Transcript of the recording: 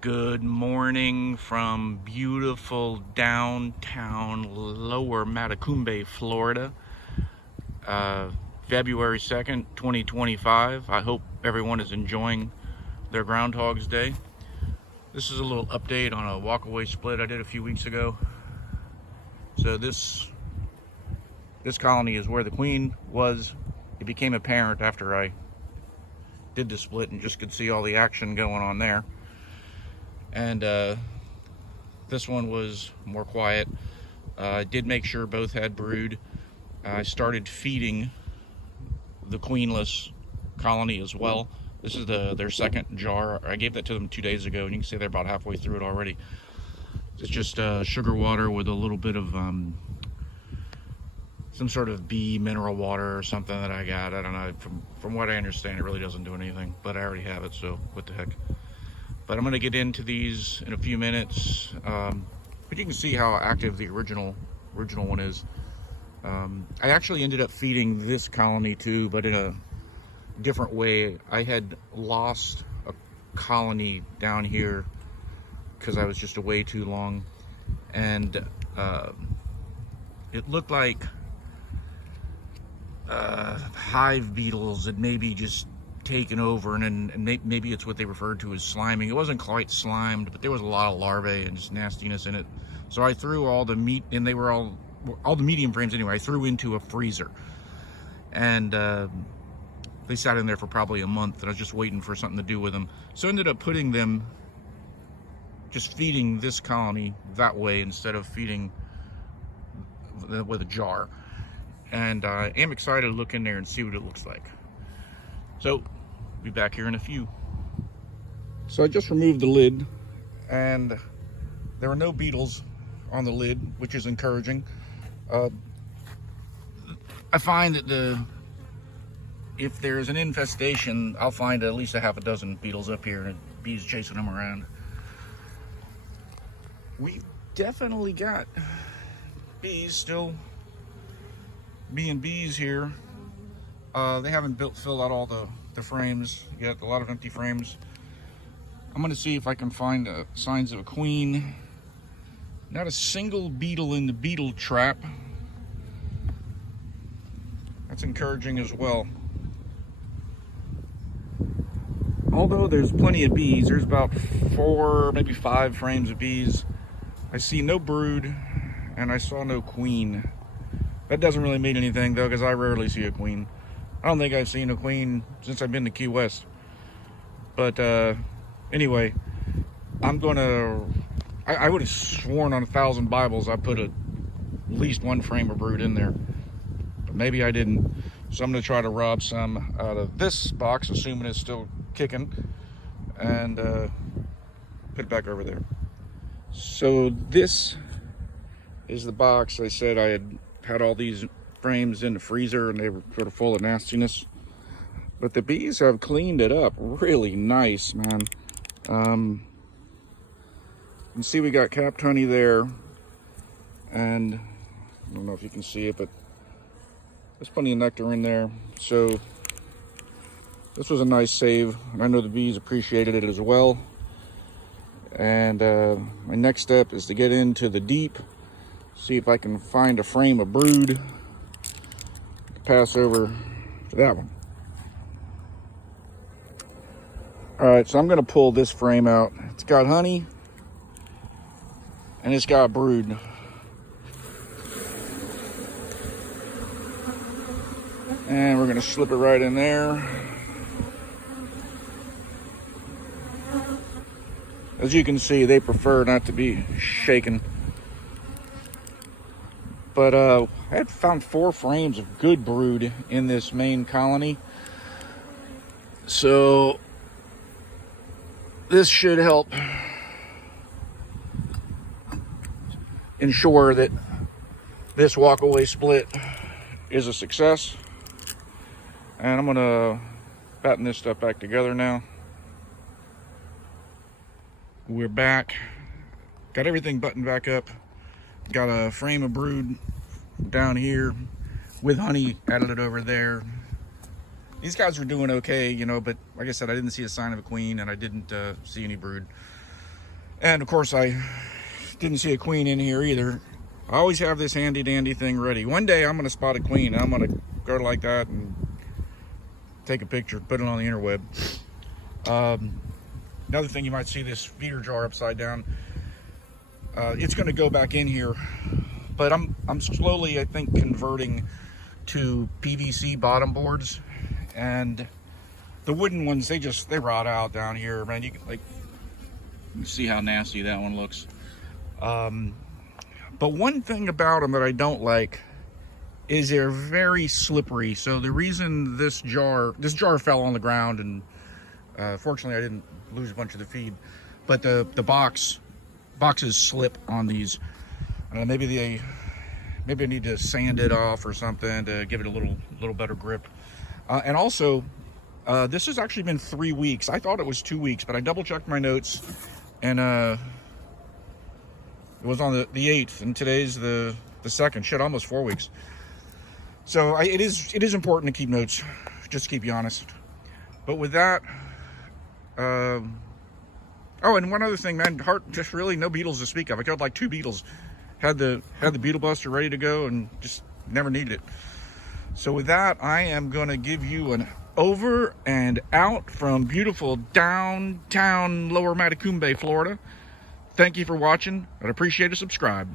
Good morning from beautiful downtown Lower Matacumbe, Florida. February 2nd, 2025. I hope everyone is enjoying their Groundhog's Day. This is a little update on a walkaway split I did a few weeks ago. So this colony is where the queen was. It became apparent after I did the split and just could see all the action going on there. And this one was more quiet. I did make sure both had brood. I started feeding the queenless colony as well. This is their second jar. I gave that to them 2 days ago, and you can see they're about halfway through it already. It's just sugar water with a little bit of some sort of bee mineral water or something that I got. I don't know. From what I understand, it really doesn't do anything, but I already have it, so what the heck. But I'm going to get into these in a few minutes. But you can see how active the original one is. I actually ended up feeding this colony too, but in a different way. I had lost a colony down here because I was just away too long, and it looked like hive beetles had maybe just taken over, and maybe it's what they referred to as sliming. It wasn't quite slimed, but there was a lot of larvae and just nastiness in it. So I threw all the meat, and they were all the medium frames anyway, I threw into a freezer. And they sat in there for probably a month, and I was just waiting for something to do with them. So I ended up putting them, just feeding this colony that way instead of feeding with a jar. And I am excited to look in there and see what it looks like. So, be back here in a few. So I just removed the lid, and there are no beetles on the lid, which is encouraging. I find that if there's an infestation, I'll find at least a half a dozen beetles up here, and bees chasing them around. We definitely got bees still being bees here. They haven't filled out all the frames yet, a lot of empty frames. I'm gonna see if I can find signs of a queen. Not a single beetle in the beetle trap. That's encouraging as well. Although there's plenty of bees, there's about 4, maybe 5 frames of bees. I see no brood, and I saw no queen. That doesn't really mean anything though, because I rarely see a queen. I don't think I've seen a queen since I've been to Key West. But anyway, I would have sworn on 1,000 Bibles I put at least one frame of brood in there. But maybe I didn't. So I'm going to try to rob some out of this box, assuming it's still kicking, and put it back over there. So this is the box. I said I had all these frames in the freezer, and they were sort of full of nastiness, but the bees have cleaned it up really nice, man. You can see we got capped honey there, and I don't know if you can see it, but there's plenty of nectar in there. So this was a nice save, and I know the bees appreciated it as well. And my next step is to get into the deep, see if I can find a frame of brood, pass over to that one. All right, so I'm gonna pull this frame out. It's got honey, and it's got brood. And we're gonna slip it right in there. As you can see, they prefer not to be shaken. But I had found 4 frames of good brood in this main colony. So this should help ensure that this walkaway split is a success. And I'm gonna batten this stuff back together now. We're back. Got everything buttoned back up. Got a frame of brood down here with honey, added it over there. These guys were doing okay, you know, but like I said, I didn't see a sign of a queen, and I didn't see any brood. And of course, I didn't see a queen in here either. I always have this handy dandy thing ready. One day I'm going to spot a queen, and I'm going to go like that and take a picture, put it on the interweb. Another thing, you might see this feeder jar upside down. It's going to go back in here, but I'm slowly, I think, converting to PVC bottom boards, and the wooden ones, they rot out down here, man. You can see how nasty that one looks. But one thing about them that I don't like is they're very slippery. So the reason this jar fell on the ground, and fortunately I didn't lose a bunch of the feed, but the boxes slip on these. Maybe I need to sand it off or something to give it a little better grip. And also, this has actually been 3 weeks. I thought it was 2 weeks, but I double checked my notes, and it was on the 8th, and today's the 2nd. Shit, almost 4 weeks. So it is important to keep notes, just to keep you honest. But with that, oh, and one other thing, man, just really no beetles to speak of. I killed like 2 beetles. Had the beetle buster ready to go and just never needed it. So with that, I am gonna give you an over and out from beautiful downtown Lower Matecumbe, Florida. Thank you for watching. I'd appreciate a subscribe.